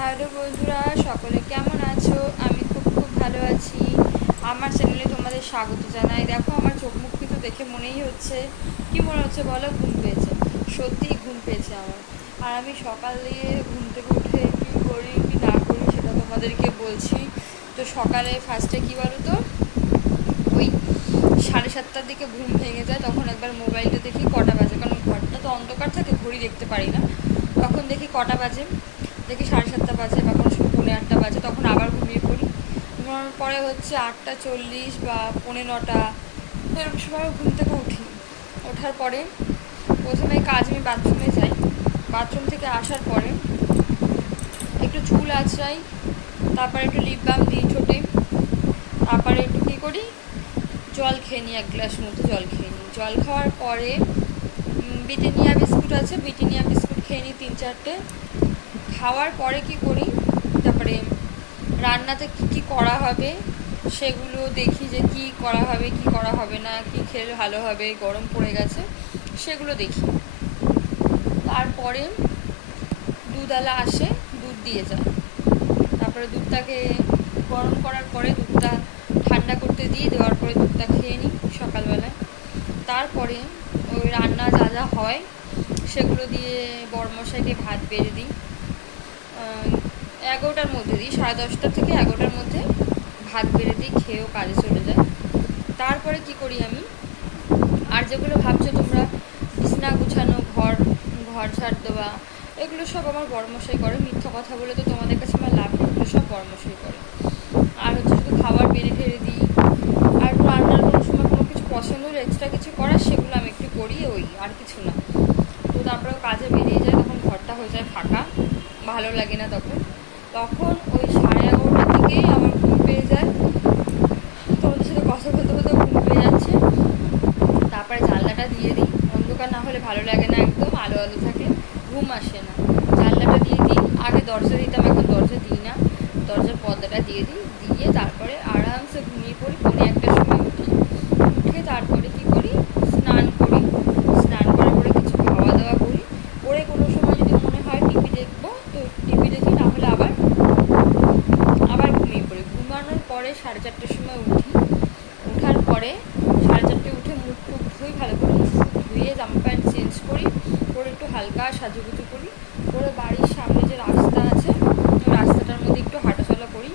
Hello বন্ধুরা, সকলে কেমন আছো? আমি খুব খুব ভালো আছি। আমার চ্যানেলে তোমাদের স্বাগত জানাই। দেখো, আমার চোখ মুখ কিন্তু দেখে মনেই হচ্ছে, কি মনে হচ্ছে বলো? ঘুম পেয়েছে। সত্যিই ঘুম পেয়েছে আমার। আর আমি সকালে ঘুম থেকে উঠে কী করি কি না করি সেটা তোমাদেরকে বলছি। তো সকালে ফার্স্টে কী বলো তো, ওই 7:30টার দিকে ঘুম ভেঙে যায়। তখন একবার মোবাইলটা দেখি কটা বাজে, কারণ ঘরটা তো অন্ধকার থাকে, ঘড়ি দেখতে পারি না। তখন দেখি কটা বাজে, দেখি 7:30 বাজে বা কোনো সময় 8:45 বাজে। তখন আবার ঘুমিয়ে পড়ি। ঘুমানোর পরে হচ্ছে 8:40 বা 8:45 এরকম সময় ঘুম থেকে উঠি। ওঠার পরে প্রথমে আমি বাথরুমে যাই। বাথরুম থেকে আসার পরে একটু চুল আঁচড়াই, তারপরে একটু লিপ বাম দিই ঠোঁটে, তারপরে একটু কী করি, জল খেয়ে নিই, 1 গ্লাস মতো জল খেয়ে নিই। জল খাওয়ার পরে ব্রিটানিয়া বিস্কুট আছে, ব্রিটানিয়া বিস্কুট খেয়ে নিই 3-4টে। খাওয়ার পরে কি করি, তারপরে রান্নাতে কি কি করা হবে সেগুলো দেখি, যে কি করা হবে কি করা হবে না, কি খেলে ভালো হবে, গরম পড়ে গেছে সেগুলো দেখি। তারপরে দুধওয়ালা আসে, দুধ দিয়ে যায়। তারপরে দুধটাকে গরম করার পরে দুধটা ঠান্ডা করতে দিই, দেওয়ার পরে দুধটা খেয়ে নিই সকালবেলায়। তারপরে ওই রান্না যা যা হয় সেগুলো দিয়ে বড়মশাইকে ভাত বেড়ে দিই। 11টার মধ্যে দিই, 10:30 থেকে 11টার মধ্যে ভাত বেড়ে দিই, খেয়েও কাজে চলে যায়। তারপরে কি করি আমি, আর যেগুলো ভাবছো তোমরা, বিছনা গুছানো, ঘর ঘর ঝাড় দেওয়া, এগুলো সব আমার বড়মশাই করে। মিথ্যা কথা বলে তো তোমাদের কাছে আমার লাভ নেই, এগুলো সব বড়মশাই করে। আর হচ্ছে শুধু খাবার বেড়ে ঠেড়ে দিই। আর রান্নার কোনো সময় কোনো কিছু পছন্দ হলে এক্সট্রা কিছু করার, সেগুলো আমি একটু করি, ওই আর কিছু না। তো তারপরে কাজে বেরিয়ে যায়, তখন ঘরটা হয়ে যায় ফাঁকা, ভালো লাগে না তখন। তখন ওই 11:30টার দিকেই আমার ঘুম পেয়ে যায়। তোমাদের সাথে কথা বলতে বলতে ঘুম পেয়ে যাচ্ছে। তারপরে জানলাটা দিয়ে দিই, অন্ধকার না হলে ভালো লাগে না, একদম আলো আলো থাকলে ঘুম আসে না। জানলাটা দিয়ে দিই, আগে দরজা দিতাম, এখন দরজা দিই না। দরজার পর্দাটা দিয়ে দিই, দিয়ে তারপরে আরামসে ঘুমিয়ে পড়ি। 1:45টার সময় উঠি। উঠে তারপরে কি করি, স্নান করি। স্নান করার পরে কিছু খাওয়া দাওয়া করি। করে কোনো সময় যদি মনে হয় টিভি দেখবো, তো টিভি দেখি, না হলে আবার আবার ঘুমিয়ে পড়ি। ঘুমানোর পরে 4:30টার সময় উঠি। ওঠার পরে 4:30টায় উঠে মুখ টুক ধুই, ভালো করে মুখ ধুয়ে জামা প্যান্ট চেঞ্জ করি, করে একটু হালকা সাজুগুজু করি, করে বাড়ির সামনে যে রাস্তা আছে ওই রাস্তাটার মধ্যে একটু হাঁটাচলা করি।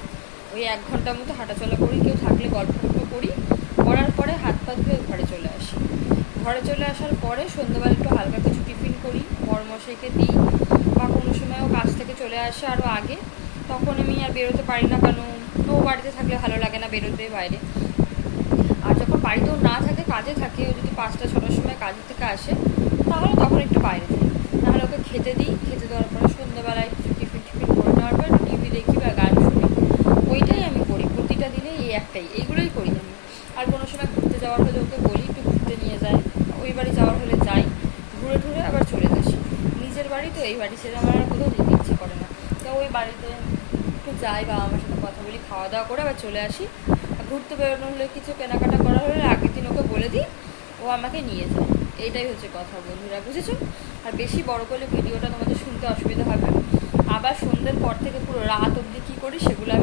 ওই 1 ঘন্টা মতো হাঁটাচলা করি, কেউ থাকলে গল্প করি। করার পরে হাত পা ধুয়ে ঘরে চলে আসি। ঘরে চলে আসার পরে সন্ধ্যেবেলা একটু হালকা কিছু টিফিন করি, বড়মশাইকে দিই, বা কোনো সময়ও কাজ থেকে চলে আসে আরও আগে। তখন আমি আর বেরোতে পারি না, কারণ ও বাড়িতে থাকলে ভালো লাগে না বেরোতে বাইরে। আর যখন বাড়িতেও না থাকে, কাজে থাকে, ও যদি 5টা-6টার সময় কাজের থেকে আসে, তাহলে তখন একটু বাইরে যাই। নাহলে ওকে খেতে দিই, খেতে দেওয়ার পরে সন্ধ্যেবেলায় কিছু টিফিন করে নেওয়ার পর একটু টিভি দেখি বা গান শুনি। ওইটাই আমি করি প্রতিটা দিনে, এইগুলোই করি আমি। আর কোনো সময় ঘুরতে যাওয়ার হলে ওকে বলি একটু ঘুরতে নিয়ে যায়, ওই বাড়ি যাওয়ার হলে যাই, ঘুরে টুরে আবার চলে আসি। নিজের বাড়ি তো, এই বাড়ি ছেড়ে আমার আর কোথাও যেতে ইচ্ছে করে না। তো ওই বাড়িতে একটু যাই, বা আমার সাথে কথা বলি, খাওয়া দাওয়া করে আবার চলে আসি। ঘুরতে বেরোনো হলে, কিছু কেনাকাটা করা হলে আগের দিন ওকে বলে দিই, ও আমাকে নিয়ে যায়। এইটাই হচ্ছে কথা বন্ধুরা, বুঝেছো? আর বেশি বড় করলে ভিডিওটা তোমাদের শুনতে অসুবিধা হবে। আবার সন্ধ্যের পর থেকে পুরো রাত অবধি কী করি সেগুলো আমি